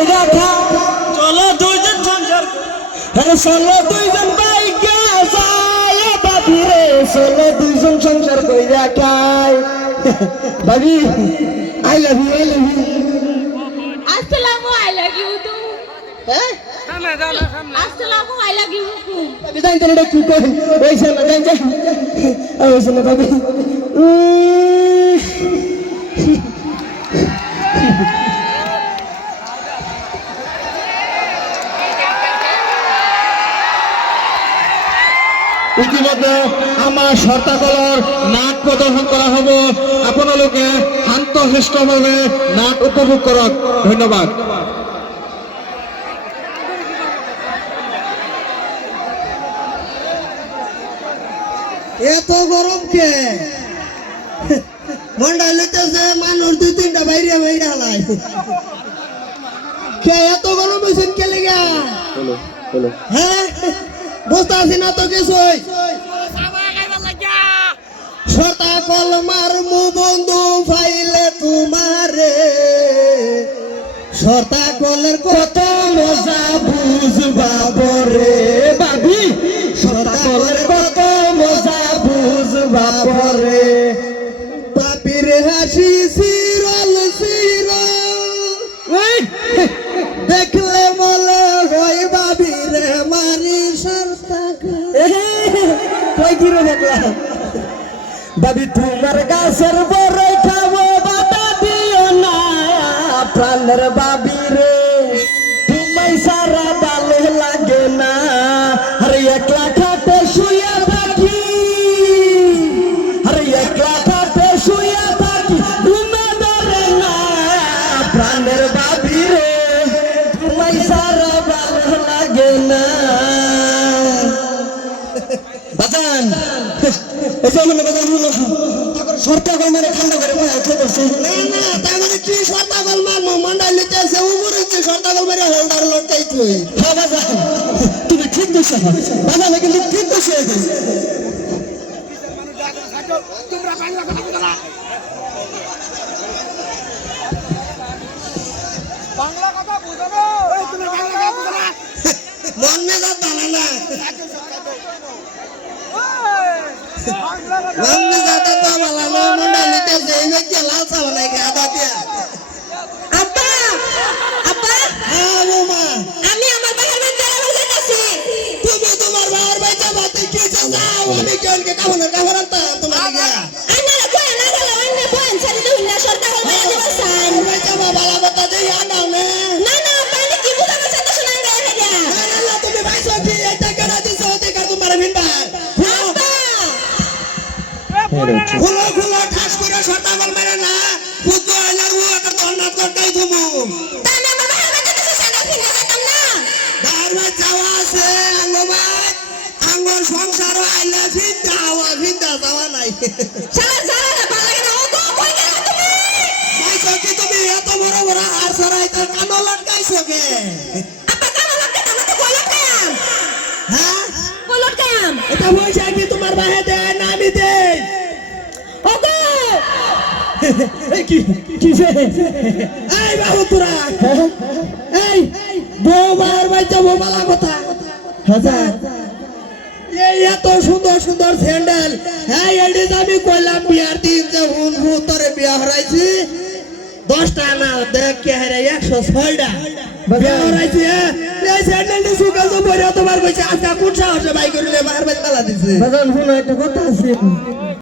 কইরা খা চলো দুইজন সংসার আরে চলো দুইজন বাইকা যায় বাবি রে চলো দুইজন সংসার কইরা খাই বাবি আই লাভ ইউ আসসালামু আলাইকুম তু হ্যাঁ আসসালামু আলাইকুম বাবি জান তোরে কি কই ওইছে না জান জান ওইছে না বাবি ইতিমধ্যে আমার সর্তাকলর নাট প্রদর্শন করা হবে আপনালোকে শান্তশিষ্টভাবে নাট উপভোগ করক ধন্যবাদ এত গরম কে মন্ডা লইতেছে মানুষ দুই তিনটা বাইরে বাইরে হালাই কে এত গরম হয়েছে কে লেগা হ্যাঁ বুঝতে আসি না তো কিছুই সতা কল মারমু বন্ধু ফাইলে তোমারে সতা কলের কত মজা বুঝবা পরে বাবি সতা কলের কত মজা বুঝবা পরে পাপির হাসি সিরল সিরল দেখলে বলে হয় বাবি রে মারি সরতা কই দিরে দেখলা বাবি তোমার গাছের বড়ই খাবো বাটা দিও না প্রাণের বাবি রে তোমায় সারা ভালো লাগে না আরে একলা খাটে শুয়ে থাকি আরে একলা খাটে শুয়ে থাকি ঘুমে ধরে না প্রাণের বাবি রে তোমায় সারা ভালো লাগে না বাজান এই যে মানে বাজান হলো সরকার মানে ঠান্ডা করে বসে না না তার মানে কি সরতা কল মারমু মন্ডা লইতেছে উপরে যে সরতা কল মারে হোল্ডার লটকাই তুই হ্যাঁ বাজান তুমি ঠিক বলছো বাজান কিন্তু ঠিক বলছো তোমরা বাংলা কথা বলো না বাংলা কথা বুঝো না ওই তুমি বাংলা কথা বুঝো না মন মেজাজ বানা না মন মেজাজ তো বালা না মন্ডা লইতেছে এই যে লাল চাওয়া লাগে আদা দিয়া আব্বা আব্বা হ্যাঁ বৌমা আমি আমার বাবার বাড়িতে যাচ্ছি তুমি তোমার বাবার বাড়িতে বাতে কি যাও আমি কেনকে কামনার কামনার আনতা তোমার লাগা আন্না কই না গেল অন্য বন ছাড়ি দিন না সরকার কল মারা দিবা সান বাড়িতে বালা বাতা দেই আনাও না না না পানি কি বুঝা মাছ তো শুনান গেল হেডা না তুমি বাইসো কি এটা কেন দিছো ওতে তোমার মিনবার খুলো খুলো ঠাস করে সরতা বল মেরে না পুতো আইনার ও একটা তন্নাত করতেই থমু তানা আমার বাবার বাড়িতে তো সানা ফিরে যেতাম না বার মা যাওয়া আছে আঙ্গমাত আঙ্গর সংসার আইলে ফিন্দা যাওয়া নাই সারা সারা না ভালো লাগে না ও গো কই গেল তুমি বাইসো কি তুমি এত বড় বড় আর সরাই তার কানো লটকাইছো কে আব্বা কাম লাগতে আমাকে কই লাগতাম হ্যাঁ কই লাগতাম এটা পয়সা কি তোমার বাহে দেয় না আমি দেই ও গো এই কি কিসে এই বাবু তোরা এই বউবার বাইতে বলা কথা হাজার এই এত সুন্দর সুন্দর স্যান্ডেল হ্যাঁ এডি আমি কইলাম বিয়ার দিন যে হুন হুতরে বিয়া হরাইছি 10টা না দেখ কে হারে 106টা বিয়া হরাইছি এই স্যান্ডেলটি সুকাল তো পরে তোমার কইছে আজকে কোন সাহসে বাই করিলে বাহার বাই তালা দিছে বাজান শুনো একটা কথা আছে